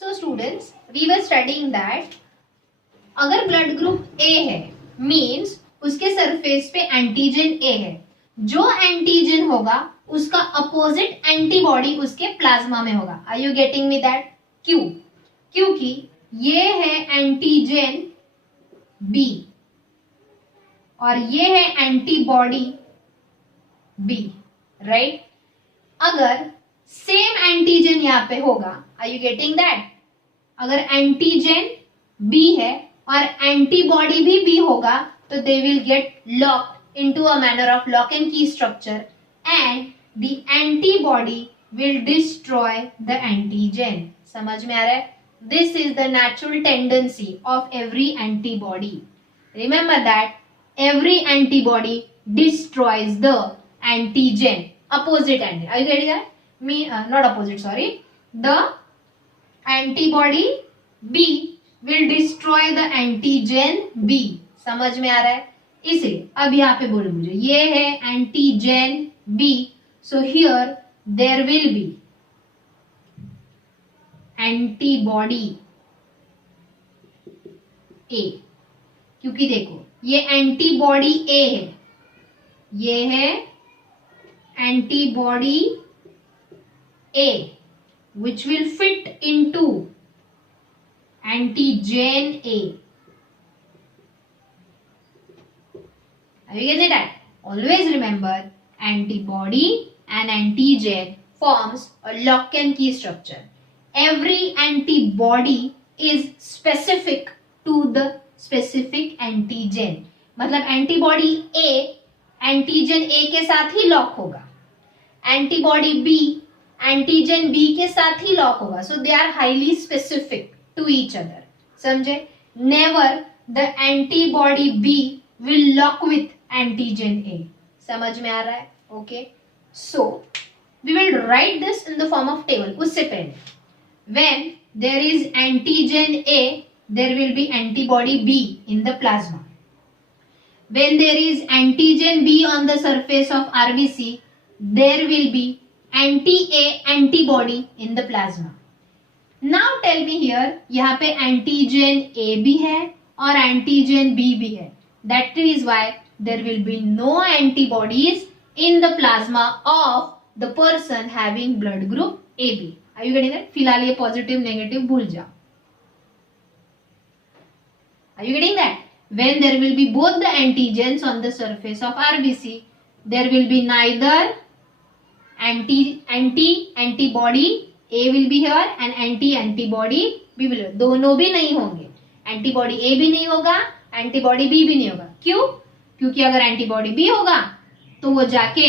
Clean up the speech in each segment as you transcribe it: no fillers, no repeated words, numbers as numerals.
So students, we were studying that अगर blood group A है means उसके surface पे एंटीजन ए है, जो एंटीजन होगा उसका अपोजिट एंटीबॉडी उसके प्लाज्मा में होगा। Are you getting me that? क्यों? क्योंकि ये है एंटीजन बी और ये है एंटीबॉडी बी, राइट? अगर सेम एंटीजन यहां पे होगा, आर यू गेटिंग दैट? अगर एंटीजन बी है और एंटीबॉडी भी बी होगा तो they will get locked into a manner of lock and key structure and the antibody will destroy the antigen. समझ में आ रहा है? This is the natural tendency of every antibody. Remember that every antibody destroys the antigen opposite antigen. Are you getting that? Not opposite, sorry. The antibody B will destroy the antigen B. समझ में आ रहा है? इसलिए अब यहाँ पे बोलो मुझे, ये है antigen B, so here there will be antibody A. क्योंकि देखो ये एंटीबॉडी ए है, ये है antibody A which will fit into antigen A. You get that? Always remember, antibody and antigen forms a lock and key structure. Every antibody is specific to the specific antigen. मतलब antibody A antigen A के साथ ही lock होगा, antibody B antigen B के साथ ही lock होगा। So they are highly specific to each other. समझे? Never the antibody B will lock with antigen A. समझ में आ रहा है? Okay, so we will write this in the form of table. उससे पहले when there is antigen A, there will be antibody B in the plasma. When there is antigen B on the surface of RBC, there will be anti-A antibody in the plasma. Now tell me here, यहाँ पे antigen A भी है और antigen B भी है. That is why there will be no antibodies in the plasma of the person having blood group AB. Are you getting that? फिलहाल ये positive negative भूल जाओ। Are you getting that? When there will be both the antigens on the surface of RBC, there will be neither antibody A will be here and antibody B will. दोनों भी नहीं होंगे, antibody A भी नहीं होगा, antibody B भी नहीं होगा। क्यों? क्योंकि अगर एंटीबॉडी B होगा तो वो जाके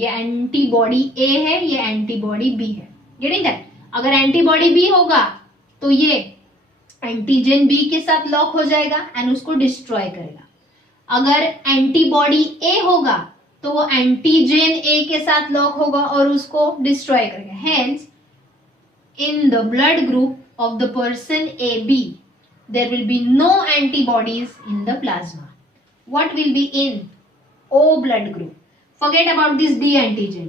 ये एंटीबॉडी A है, ये एंटीबॉडी B है। Getting that? अगर एंटीबॉडी B होगा तो ये एंटीजन बी के साथ लॉक हो जाएगा एंड उसको डिस्ट्रॉय करेगा। अगर एंटीबॉडी ए होगा तो वो एंटीजन ए के साथ लॉक होगा और उसको डिस्ट्रॉय करेगा। Hence in the blood group of the person A B there will be no antibodies in the plasma. What will be in O blood group? Forget about this D antigen.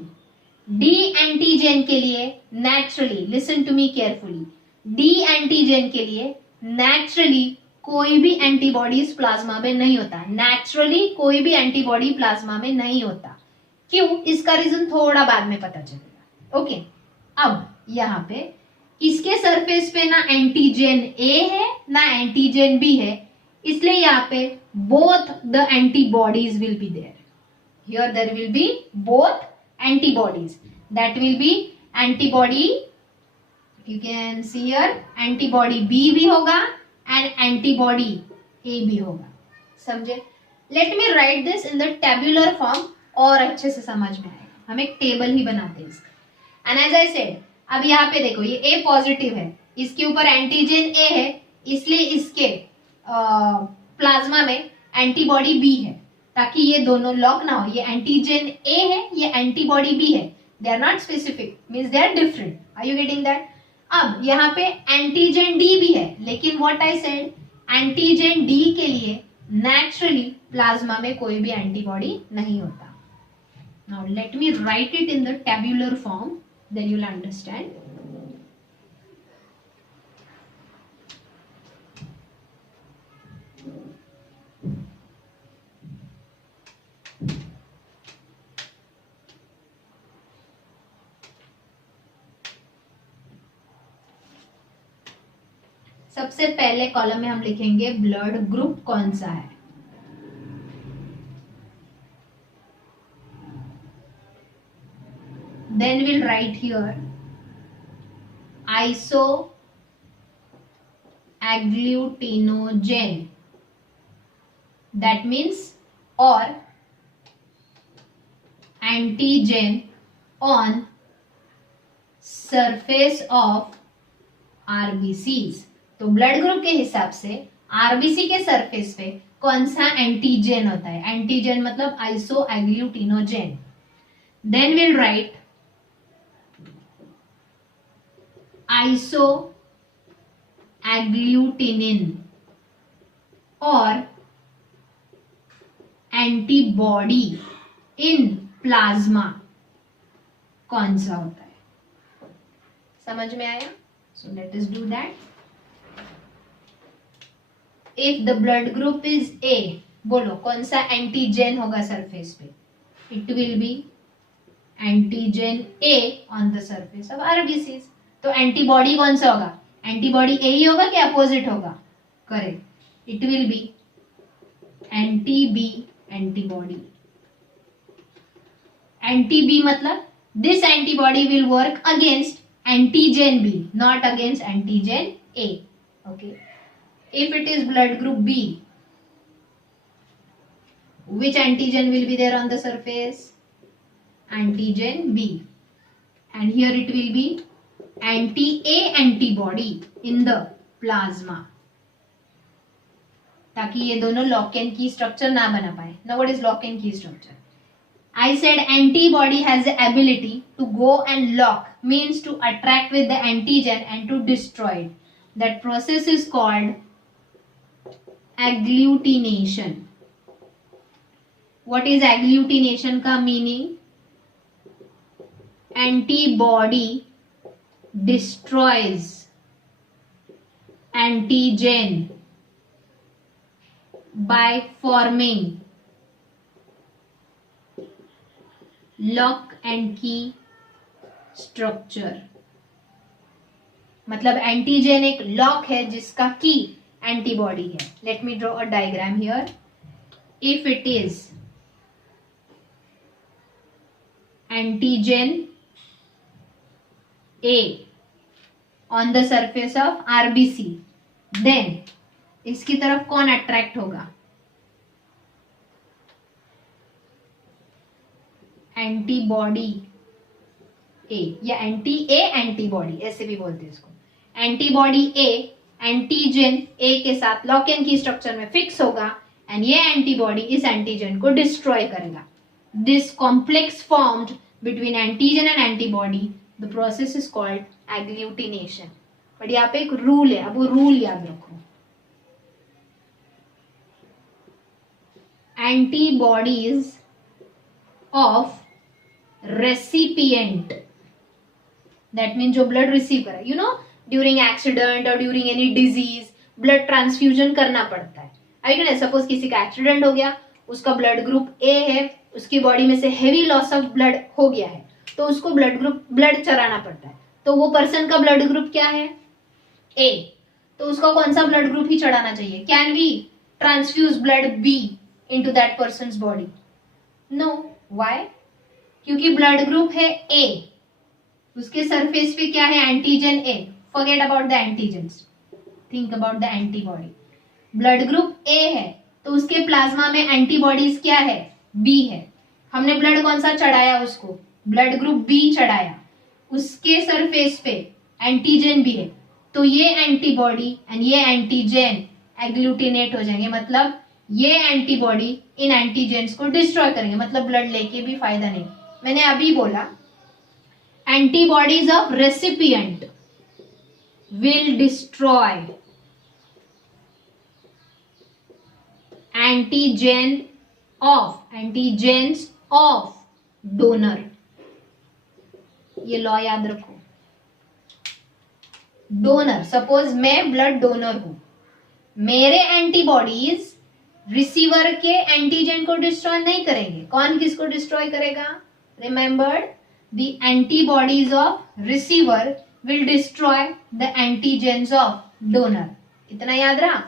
D antigen के लिए naturally, listen to me carefully, D antigen के लिए naturally कोई भी antibodies plasma में नहीं होता। Naturally कोई भी एंटीबॉडी प्लाज्मा में नहीं होता। क्यों? इसका रीजन थोड़ा बाद में पता चलेगा। ओके, अब यहाँ पे इसके सरफेस पे ना एंटीजन ए है ना एंटीजन बी है, इसलिए यहाँ पे both the antibodies will be there. Here there will be both antibodies, that will be antibody, you can see here antibody B भी होगा and antibody A भी होगा। समझे? Let me write this in the tabular form और अच्छे से समझ में आएगा। हम एक टेबल ही बनाते हैं इसका। And as I said, अब यहाँ पे देखो ये A पॉजिटिव है, इसके ऊपर एंटीजन A है, इसलिए इसके प्लाज्मा में एंटीबॉडी B है, ताकि ये दोनों लॉक ना हो। ये एंटीजन A है, ये एंटीबॉडी B है। They are not specific, means they are different. Are you getting that? अब यहाँ पे एंटीजन डी भी है, लेकिन what I said, antigen D के लिए नेचुरली प्लाज्मा में कोई भी एंटीबॉडी नहीं होता। Now let me write it in the tabular form, then you will understand. सबसे पहले कॉलम में हम लिखेंगे ब्लड ग्रुप कौन सा है। Then will write here iso agglutinogen, that means or antigen on surface of RBCs। तो ब्लड ग्रुप के हिसाब से आरबीसी के सरफेस पे कौन सा एंटीजन होता है। एंटीजन मतलब isoagglutinogen. Then will write isoagglutinin और एंटीबॉडी इन प्लाज्मा कौन सा होता है। समझ में आया? So let us do that. If the blood group is A, बोलो कौन सा एंटीजन होगा सरफेस पे। It will be antigen A on the surface of RBC. तो एंटीबॉडी कौन सा होगा? एंटीबॉडी ए ही होगा कि अपोजिट होगा? Correct, it will be anti B antibody. Anti B मतलब this antibody will work against antigen B, not against antigen A. Okay, if it is blood group B, which antigen will be there on the surface? Antigen B, and here it will be anti-A antibody in the plasma, ताकि ये दोनों lock and key structure ना बना पाए। Now what is lock and key structure? I said antibody has the ability to go and lock, means to attract with the antigen and to destroy it. That process is called agglutination. What is agglutination का meaning? Antibody destroys antigen by forming lock and key structure। मतलब antigen एक lock है जिसका key antibody है। Let me draw a diagram here. If it is antigen A on the surface of RBC, then इसकी तरफ कौन attract होगा? Antibody ए या एंटी ए एंटीबॉडी, ऐसे भी बोलते हैं इसको। एंटीबॉडी ए एंटीजन ए के साथ लॉक एंड की स्ट्रक्चर में फिक्स होगा एंड ये एंटीबॉडी इस एंटीजन को डिस्ट्रॉय करेगा। This complex formed between antigen and antibody, the process is called agglutination. But यहाँ पे एक रूल है, अब वो रूल याद रखो। Antibodies of recipient, that mean जो ब्लड रिसीव करे, यू नो ड्यूरिंग एक्सीडेंट और during any disease blood transfusion करना पड़ता है। अभी सपोज किसी का एक्सीडेंट हो गया, उसका ब्लड ग्रुप ए है, उसकी बॉडी में से हेवी लॉस ऑफ ब्लड हो गया है, तो उसको ब्लड चढ़ाना पड़ता है। तो वो पर्सन का ब्लड ग्रुप क्या है? ए। तो उसको कौन सा ब्लड ग्रुप ही चढ़ाना चाहिए? Can we transfuse blood B into that person's body? No. Why? क्योंकि ब्लड ग्रुप है ए, उसके सरफेस पे क्या है? Antigen A. Forget about the antigens, think about the antibody. Blood group A है तो उसके प्लाज्मा में एंटीबॉडीज क्या है? बी है। हमने ब्लड कौन सा चढ़ाया? उसको ब्लड ग्रुप बी चढ़ाया, उसके सरफेस पे एंटीजन भी है, तो ये एंटीबॉडी एंड ये एंटीजन एग्लूटिनेट हो जाएंगे। मतलब ये एंटीबॉडी इन एंटीजेंस को डिस्ट्रॉय करेंगे, मतलब ब्लड लेके भी फायदा नहीं। मैंने अभी बोला antibodies of recipient will destroy antigens of donor. ये लॉ याद रखो। डोनर, सपोज मैं ब्लड डोनर हूं, मेरे एंटीबॉडीज रिसीवर के एंटीजन को डिस्ट्रॉय नहीं करेंगे। कौन किसको डिस्ट्रॉय करेगा? Remember, the antibodies of receiver will destroy the antigens of donor. इतना याद रहा।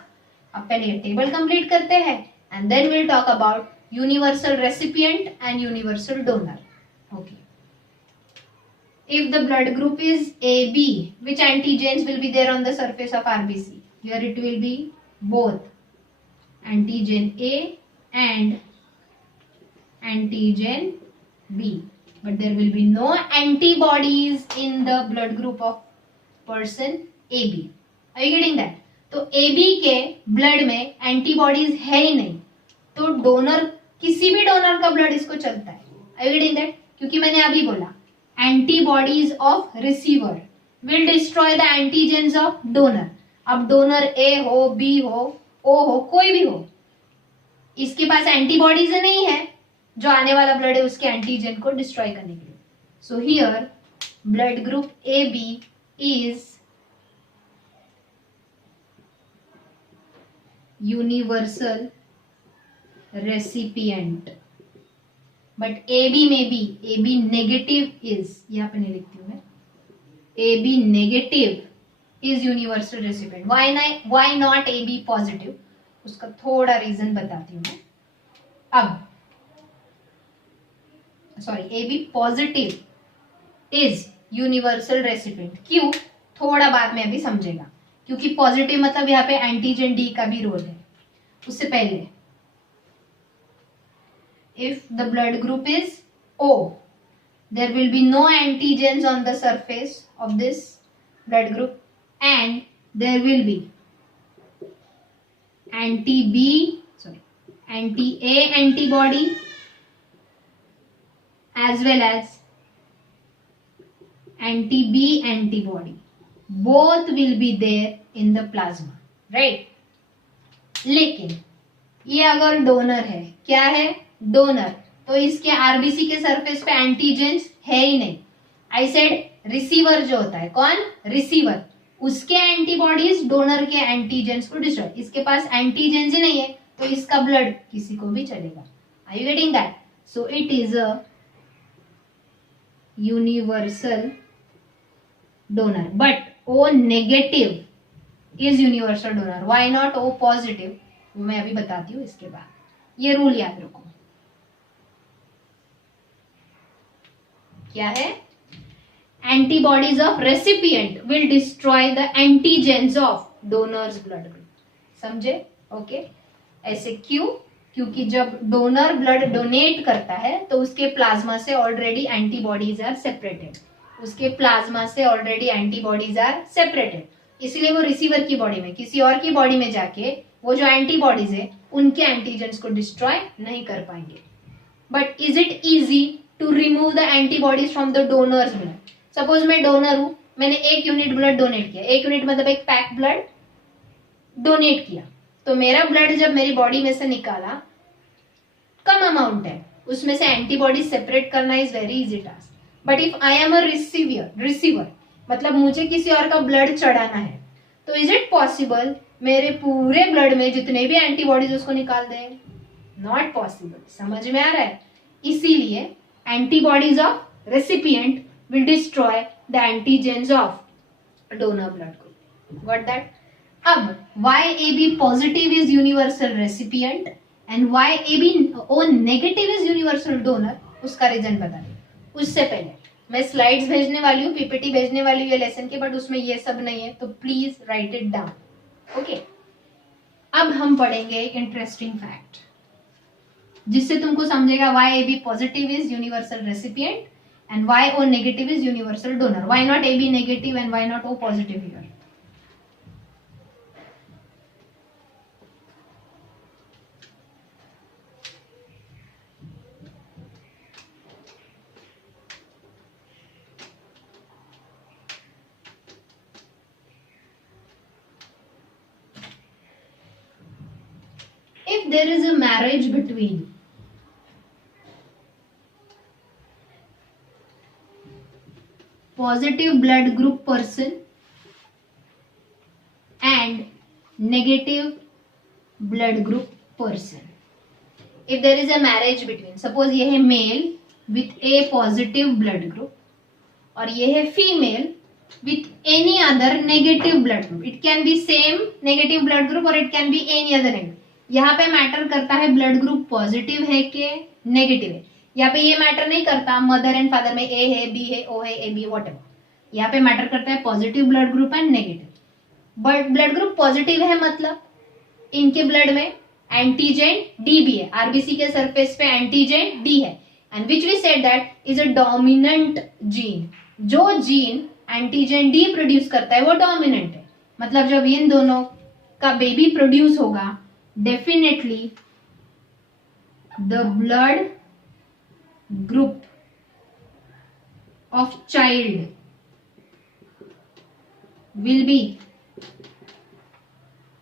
अब पहले ये टेबल कंप्लीट करते हैं and then will talk about universal recipient and universal donor. Okay, if the blood group is AB, which antigens will be there on the surface of RBC? Here it will be both antigen A and antigen B, but there will be no antibodies in the blood group of person AB. Are you getting that? तो AB के blood में antibodies है ही नहीं, तो donor, किसी भी donor का blood इसको चलता है। Are you getting that? क्योंकि मैंने अभी बोला antibodies of receiver will destroy the antigens of donor. अब डोनर ए हो, बी हो, ओ हो, कोई भी हो, इसके पास एंटीबॉडीज नहीं है जो आने वाला ब्लड है उसके एंटीजन को डिस्ट्रॉय करने के लिए। So here blood group A B is universal recipient, but A B में भी ए बी नेगेटिव इज, यहाँ पे नहीं लिखती हूं मैं, A B negative is universal recipient. Why not A B positive? उसका थोड़ा रीजन बताती हूँ मैं। अब sorry, A B positive is universal recipient, क्यों? थोड़ा बाद में अभी समझेगा, क्योंकि पॉजिटिव मतलब यहाँ पे एंटीजन डी का भी रोल है। उससे पहले if the blood group is O, there will be no antigens on the surface of this blood group and there will be anti-A antibody as well as anti-B antibody. Both will be there in the plasma, right? लेकिन ये अगर donor है, क्या है? Donor, तो इसके RBC के surface पे एंटीजेंस है ही नहीं। आई सेड रिसीवर जो होता है, कौन? रिसीवर, उसके एंटीबॉडीज डोनर के एंटीजेंस को डिस्ट्रॉय। इसके पास एंटीजेंस ही नहीं है तो इसका ब्लड किसी को भी चलेगा। Are you getting that? So it is a universal donor, but O negative is universal donor. Why not O positive? मैं अभी बताती हूँ इसके बाद। ये रूल याद रखो, क्या है? Antibodies of recipient will destroy the antigens of donors blood group. समझे? ओके, ऐसे क्यों? क्योंकि जब डोनर ब्लड डोनेट करता है तो उसके प्लाज्मा से ऑलरेडी एंटीबॉडीज आर सेपरेटेड, उसके प्लाज्मा से ऑलरेडी एंटीबॉडीज आर सेपरेटेड, इसलिए वो रिसीवर की बॉडी में, किसी और की बॉडी में जाके वो जो एंटीबॉडीज है उनके एंटीजेंस को डिस्ट्रॉय नहीं कर पाएंगे। But is it easy to remove the antibodies from the donor's blood? Suppose मैं डोनर हूं, मैंने 1 यूनिट ब्लड डोनेट किया, 1 यूनिट मतलब एक पैक ब्लड डोनेट किया, तो मेरा ब्लड जब मेरी बॉडी में से निकाला, कम अमाउंट है, उसमें से एंटीबॉडीज सेपरेट करना is very easy task. But if I am a receiver, मतलब मुझे किसी और का ब्लड चढ़ाना है, तो इज इट पॉसिबल मेरे पूरे ब्लड में जितने भी एंटीबॉडीज उसको निकाल दें? Not possible. समझ में आ रहा है? इसीलिए antibodies of recipient will destroy the antigens of donor blood group. Got that? अब why A B positive is universal recipient and why A B O negative is universal donor, उसका reason बता दें। उससे पहले मैं स्लाइड्स भेजने वाली हूँ, पीपीटी भेजने वाली हूँ ये लेसन के, बट उसमें ये सब नहीं है, तो please write it down. Okay, अब हम पढ़ेंगे एक इंटरेस्टिंग फैक्ट जिससे तुमको समझेगा why A B positive is universal recipient and why O negative is universal donor. Why not A B negative and why not O positive here? If there is a marriage between positive blood group person and negative blood group person, if there is a marriage between, suppose ये है male with a positive blood group और ये है female with any other negative blood group. It can be same negative blood group or it can be any other negative. यहाँ पे matter करता है blood group positive है कि negative है. यहाँ पे ये मैटर नहीं करता मदर एंड फादर में ए है, बी है, ओ है, ए बी वॉट एवर. यहाँ पे मैटर करता है positive blood group and negative. But blood group positive है मतलब इनके ब्लड में एंटीजन डी भी है, आरबीसी के सरफेस पे एंटीजन डी है, and which we said that is a dominant gene. जो जीन एंटीजन डी प्रोड्यूस करता है वो डोमिनेंट है. मतलब जब इन दोनों का बेबी प्रोड्यूस होगा, definitely the blood group of child will be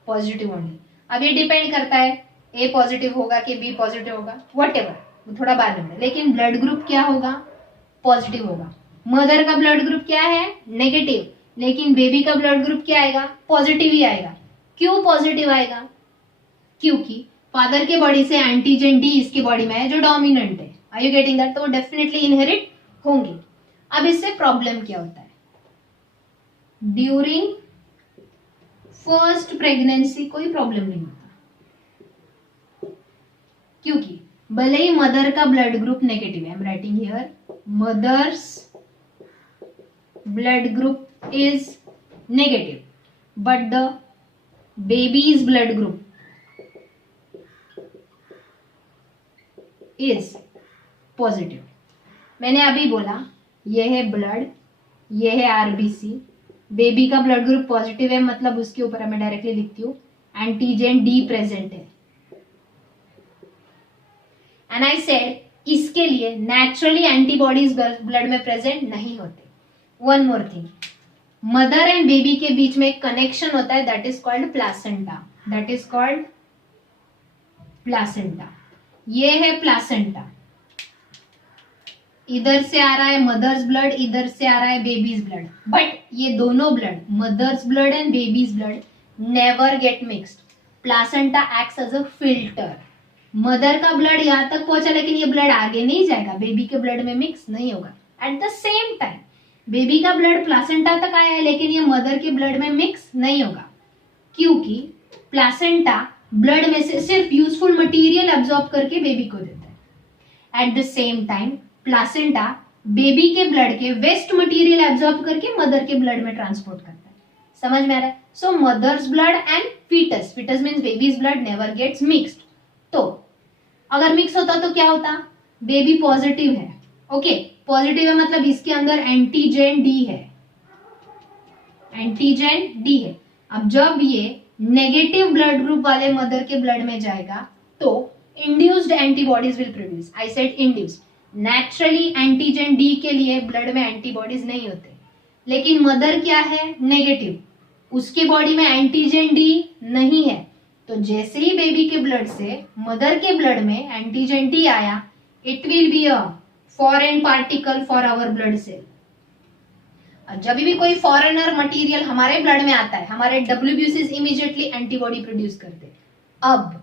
positive only. अब ये डिपेंड करता है ए पॉजिटिव होगा कि बी पॉजिटिव होगा, वट एवर, थोड़ा बाद में. लेकिन ब्लड ग्रुप क्या होगा? पॉजिटिव होगा. मदर का ब्लड ग्रुप क्या है? नेगेटिव. लेकिन बेबी का ब्लड ग्रुप क्या आएगा? पॉजिटिव ही आएगा. क्यों पॉजिटिव आएगा? क्योंकि फादर के बॉडी से एंटीजन डी इसकी बॉडी में है जो डोमिनेंट है. Are you getting that? तो वो डेफिनेटली इनहेरिट होंगे. अब इससे प्रॉब्लम क्या होता है? ड्यूरिंग फर्स्ट प्रेगनेंसी कोई प्रॉब्लम नहीं होता, क्योंकि भले ही मदर का ब्लड ग्रुप नेगेटिव है, I am writing here mother's blood group is negative but the baby's blood group is positive. मैंने अभी बोला यह है ब्लड, यह है आरबीसी. बेबी का ब्लड ग्रुप पॉजिटिव है मतलब उसके ऊपर मैं डायरेक्टली लिखती हूँ एंटीजन डी प्रेजेंट है. एंड आई सेड इसके लिए नेचुरली एंटीबॉडीज ब्लड में प्रेजेंट नहीं होते. One more thing, mother and baby के बीच में एक कनेक्शन होता है that is called placenta. That is called placenta. ये है प्लासेंटा. इधर से आ रहा है मदर्स ब्लड, इधर से आ रहा है बेबीज ब्लड. बट ये दोनों blood, mother's blood and baby's blood, never get mixed. Placenta acts as a filter. Mother का ब्लड यहां तक पहुंचा लेकिन ये ब्लड आगे नहीं जाएगा, बेबी के ब्लड में मिक्स नहीं होगा. Eight the same time baby का ब्लड प्लासेंटा तक आया है लेकिन ये मदर के ब्लड में मिक्स नहीं होगा, क्योंकि प्लासेंटा ब्लड में से सिर्फ यूजफुल मटेरियल एब्जॉर्ब करके बेबी को देता है. At the same time placenta baby के ब्लड के वेस्ट मटेरियल एब्जॉर्ब करके मदर के ब्लड में ट्रांसपोर्ट करता है. समझ में आ रहा है? So mother's blood and fetus, fetus means baby's blood, never gets mixed. तो अगर मिक्स होता तो क्या होता? बेबी पॉजिटिव है, ओके, पॉजिटिव है मतलब इसके अंदर एंटीजन डी है, एंटीजन डी है. अब जब ये नेगेटिव ब्लड ग्रुप वाले मदर के ब्लड में जाएगा तो induced antibodies will produce. I said induced. Naturally antigen D के लिए ब्लड में एंटीबॉडीज नहीं होते, लेकिन मदर क्या है? नेगेटिव. उसके बॉडी में एंटीजन डी नहीं है. तो जैसे ही बेबी के ब्लड से मदर के ब्लड में एंटीजन डी आया, it will be a foreign particle for our blood cell. जब भी कोई फॉरेनर मटेरियल हमारे ब्लड में आता है, हमारे डब्ल्यूबीसीज इमीडिएटली एंटीबॉडी प्रोड्यूस करते. अब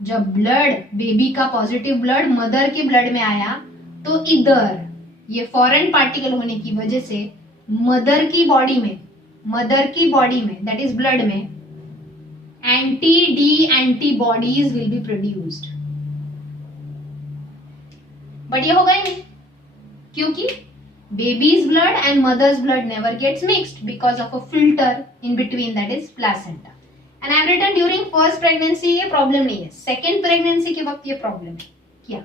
जब ब्लड बेबी का पॉजिटिव ब्लड मदर के ब्लड में आया तो इधर ये फॉरेन पार्टिकल होने की वजह से मदर की बॉडी में दैट इज ब्लड में anti D antibodies will be produced. But ये होगा ही नहीं, क्योंकि baby's blood and mother's blood never gets mixed because of a filter in between, that is placenta. And I have written during first pregnancy ये problem नहीं है, second pregnancy के वक्त ये प्रॉब्लम है. क्या?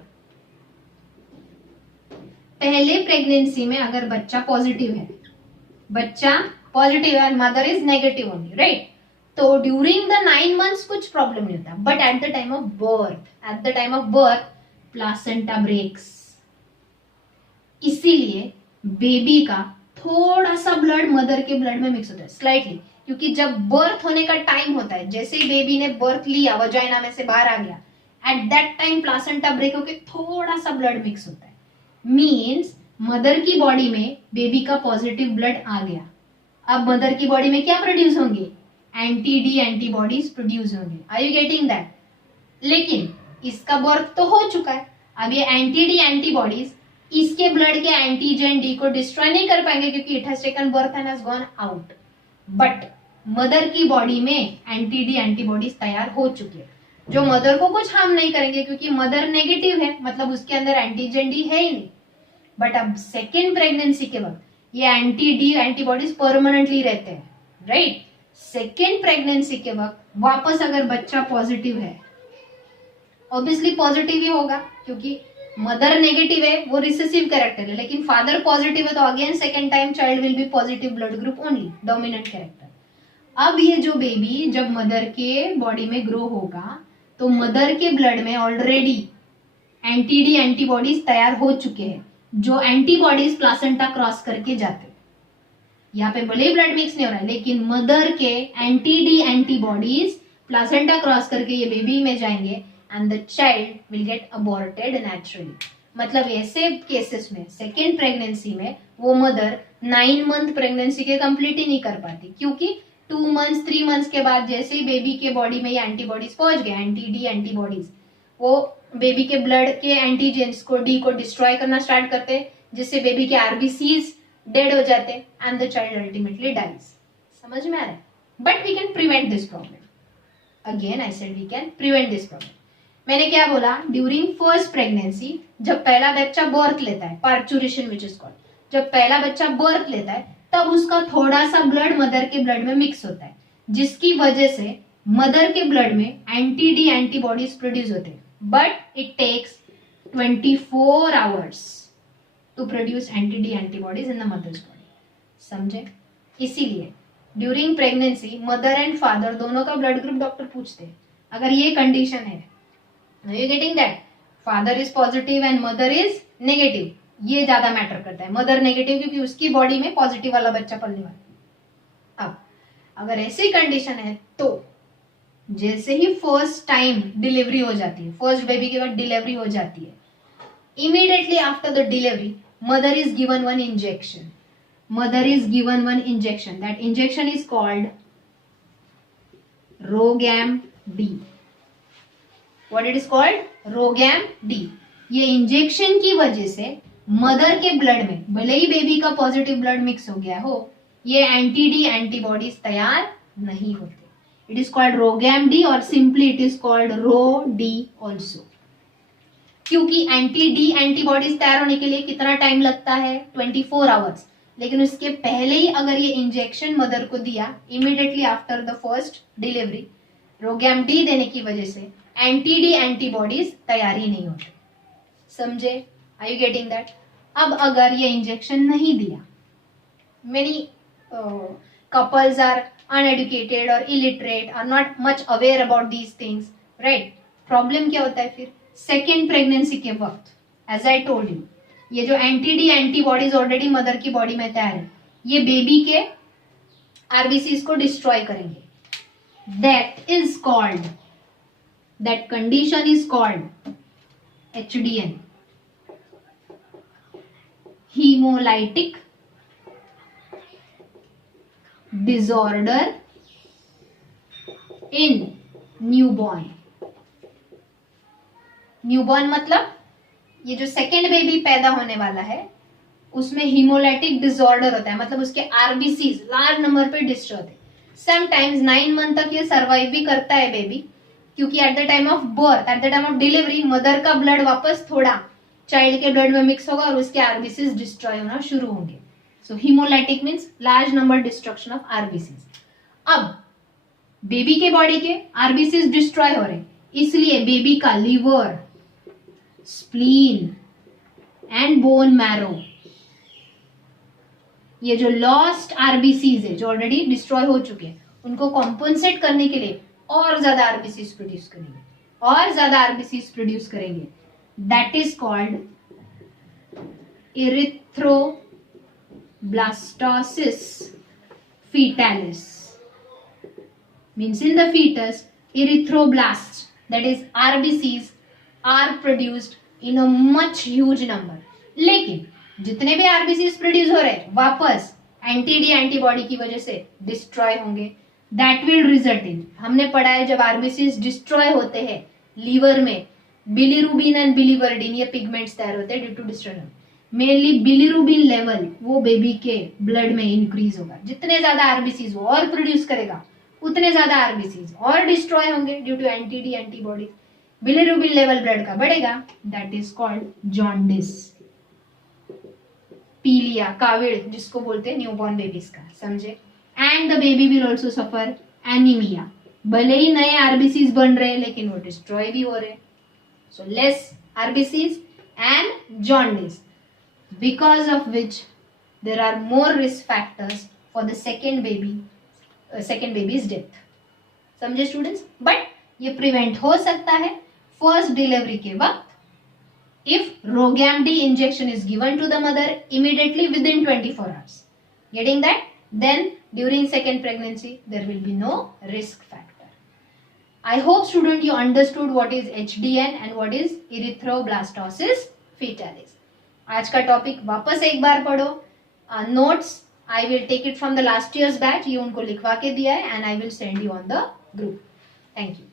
पहले प्रेगनेंसी में अगर बच्चा पॉजिटिव है, mother is negative only, right? तो ड्यूरिंग द 9 months कुछ प्रॉब्लम नहीं होता. But at the time of birth placenta breaks. इसीलिए बेबी का थोड़ा सा ब्लड मदर के ब्लड में मिक्स होता है, स्लाइटली, क्योंकि जब बर्थ होने का टाइम होता है, जैसे ही बेबी ने बर्थ लिया, वजाइना में से बाहर आ गया, at that time placenta break होके थोड़ा सा ब्लड मिक्स होता है. मींस मदर की बॉडी में बेबी का पॉजिटिव ब्लड आ गया. अब मदर की बॉडी में क्या प्रोड्यूस होंगे? एंटी डी एंटीबॉडीज प्रोड्यूस होंगे. Are you getting that? लेकिन इसका बर्थ तो हो चुका है. अब ये एंटी डी एंटीबॉडीज इसके ब्लड के एंटीजन डी को डिस्ट्रॉय नहीं कर पाएंगे क्योंकि it has taken birth and has gone out, but mother की बॉडी में एंटी डी एंटीबॉडीज तैयार हो चुकी है जो मदर को कुछ हार्म नहीं करेंगे क्योंकि मदर नेगेटिव है, मतलब उसके अंदर एंटीजन डी है ही नहीं। बट अब सेकेंड प्रेगनेंसी के वक्त ये एंटी डी एंटीबॉडीज परमानेंटली रहते हैं, राइट। सेकेंड प्रेगनेंसी के वक्त वापस अगर बच्चा पॉजिटिव है, ऑब्वियसली पॉजिटिव ही होगा क्योंकि मदर नेगेटिव है, वो रिसेसिव कैरेक्टर है, लेकिन फादर पॉजिटिव है तो again second time child will be positive blood group only, dominant character. अब ये जो बेबी जब मदर के बॉडी में ग्रो होगा तो मदर के ब्लड में ऑलरेडी एंटी डी एंटीबॉडीज तैयार हो चुके हैं जो एंटीबॉडीज प्लासेंटा क्रॉस करके जाते हैं। यहाँ पे भले ही ब्लड मिक्स नहीं हो रहा है लेकिन मदर के anti D antibodies placenta cross करके ये बेबी में जाएंगे and the child will get aborted naturally। मतलब ऐसे केसेस में सेकेंड प्रेगनेंसी में वो मदर 9 मंथ प्रेगनेंसी के कंप्लीट ही नहीं कर पाती क्योंकि 2 मंथ्स 3 मंथ्स के बाद जैसे ही बेबी के बॉडी में ये एंटीबॉडीज पहुंच गए, एंटी डी एंटीबॉडीज, वो बेबी के ब्लड के एंटीजेंस को डी को डिस्ट्रॉय करना स्टार्ट करते हैं जिससे बेबी के आरबीसीज डेड हो जाते and the child ultimately dies. समझ में आ रहा है? But we can prevent this problem. Again I said we can prevent this problem. मैंने क्या बोला? ड्यूरिंग फर्स्ट प्रेगनेंसी जब पहला बच्चा बर्थ लेता है, पार्चुरेशन विच इज कॉल्ड, जब पहला बच्चा बर्थ लेता है तब उसका थोड़ा सा ब्लड मदर के ब्लड में मिक्स होता है जिसकी वजह से मदर के ब्लड में एंटी डी एंटीबॉडीज प्रोड्यूस होते हैं, but it takes 24 hours to produce anti D antibodies in the mother's body. समझे? इसीलिए during pregnancy mother and father दोनों का ब्लड ग्रुप डॉक्टर पूछते हैं। अगर ये कंडीशन है, you getting that, father is positive and mother is negative, ये ज्यादा मैटर करता है। मदर नेगेटिव क्योंकि उसकी बॉडी में पॉजिटिव वाला बच्चा पलने वाला है। अब अगर ऐसी कंडीशन है तो जैसे ही फर्स्ट टाइम डिलीवरी हो जाती है, फर्स्ट बेबी के बाद डिलीवरी हो जाती है, immediately after the delivery mother is given one injection. Mother is given one injection, that injection is called RhoGAM D. What it is called? RhoGAM D. ये injection की वजह से मदर के ब्लड में भले ही बेबी का पॉजिटिव ब्लड मिक्स हो गया हो, ये एंटी डी एंटीबॉडीज तैयार नहीं होते। It is called RhoGAM D और simply it is called rho D also. क्योंकि एंटी डी एंटीबॉडीज तैयार होने के लिए कितना टाइम लगता है? 24 आवर्स। लेकिन उसके पहले ही अगर ये इंजेक्शन मदर को दिया immediately after the first delivery, RhoGAM D देने की वजह से एंटी डी एंटीबॉडीज तैयार ही नहीं होते। समझे? Are you getting that? अब अगर ये इंजेक्शन नहीं दिया, many couples are uneducated or illiterate, are not much aware about these things, right? Problem क्या होता है फिर? सेकेंड प्रेगनेंसी के वक्त एज आई टोल्ड यू, ये जो anti D antibodies already mother की बॉडी में तैयार है, ये बेबी के आरबीसीज को डिस्ट्रॉय करेंगे। That is called, that condition is called HDN, hemolytic disorder in newborn। Newborn मतलब ये जो सेकेंड बेबी पैदा होने वाला है उसमें हीमोलाइटिक डिसऑर्डर होता है, मतलब उसके आरबीसीज लार्ज नंबर पे डिस्ट्रॉय होते हैं। समटाइम्स 9 मंथ तक ये सर्वाइव भी करता है बेबी, क्योंकि eight the time of birth, eight the time of delivery mother का ब्लड वापस थोड़ा चाइल्ड के ब्लड में मिक्स होगा और उसके आरबीसीज डिस्ट्रॉय होना शुरू होंगे। So haemolytic means large number destruction of RBCs. अब बेबी के बॉडी के आरबीसीज डिस्ट्रॉय हो रहे, इसलिए बेबी का liver, spleen and bone marrow, ये जो लॉस्ट आरबीसीज है जो ऑलरेडी डिस्ट्रॉय हो चुके हैं, उनको कॉम्पनसेट करने के लिए और ज्यादा आरबीसीज प्रोड्यूस करेंगे, और ज्यादा आरबीसीज प्रोड्यूस करेंगे। That is called erythroblastosis fetalis। Means in the fetus, erythroblasts, that is RBCs, are produced in a much huge number। लेकिन जितने भी RBCs प्रोड्यूस हो रहे वापस एंटी डी एंटीबॉडी की वजह से डिस्ट्रॉय होंगे। दैट विल रिजल्ट इन, हमने पढ़ा है जब RBCs डिस्ट्रॉय होते हैं लीवर में बिलीरुबिन एंड बिलीवर्डिन, ये पिगमेंट्स तैयार होते हैं due to destroy. Mainly bilirubin level वो बेबी के ब्लड में इंक्रीज होगा। जितने ज्यादा आरबीसीज वो और प्रोड्यूस करेगा उतने ज्यादा आरबीसीज और डिस्ट्रॉय होंगे due to anti D antibody. Bilirubin level blood का बढ़ेगा, दैट इज कॉल्ड जॉन्डिस। पीलिया, काविड़ जिसको बोलते हैं न्यूबॉर्न बेबीज का, समझे। And the baby will also suffer anaemia, भले ही नए आरबीसीज बन रहे लेकिन वो डिस्ट्रॉय भी हो रहे। So less RBCs and jaundice, because of which there are more risk factors for the second baby's death. समझे स्टूडेंट्स। बट ये प्रिवेंट हो सकता है फर्स्ट डिलीवरी के वक्त if Rogamd injection is given to the mother immediately within 24 hours. Getting that? Then during second pregnancy there will be no risk factor. I hope student you understood what is HDN and what is erythroblastosis fetalis. आज का topic वापस एक बार पढ़ो। Notes I will take it from the last years batch, ये उनको लिखवा के दिया है and I will send you on the group. Thank you.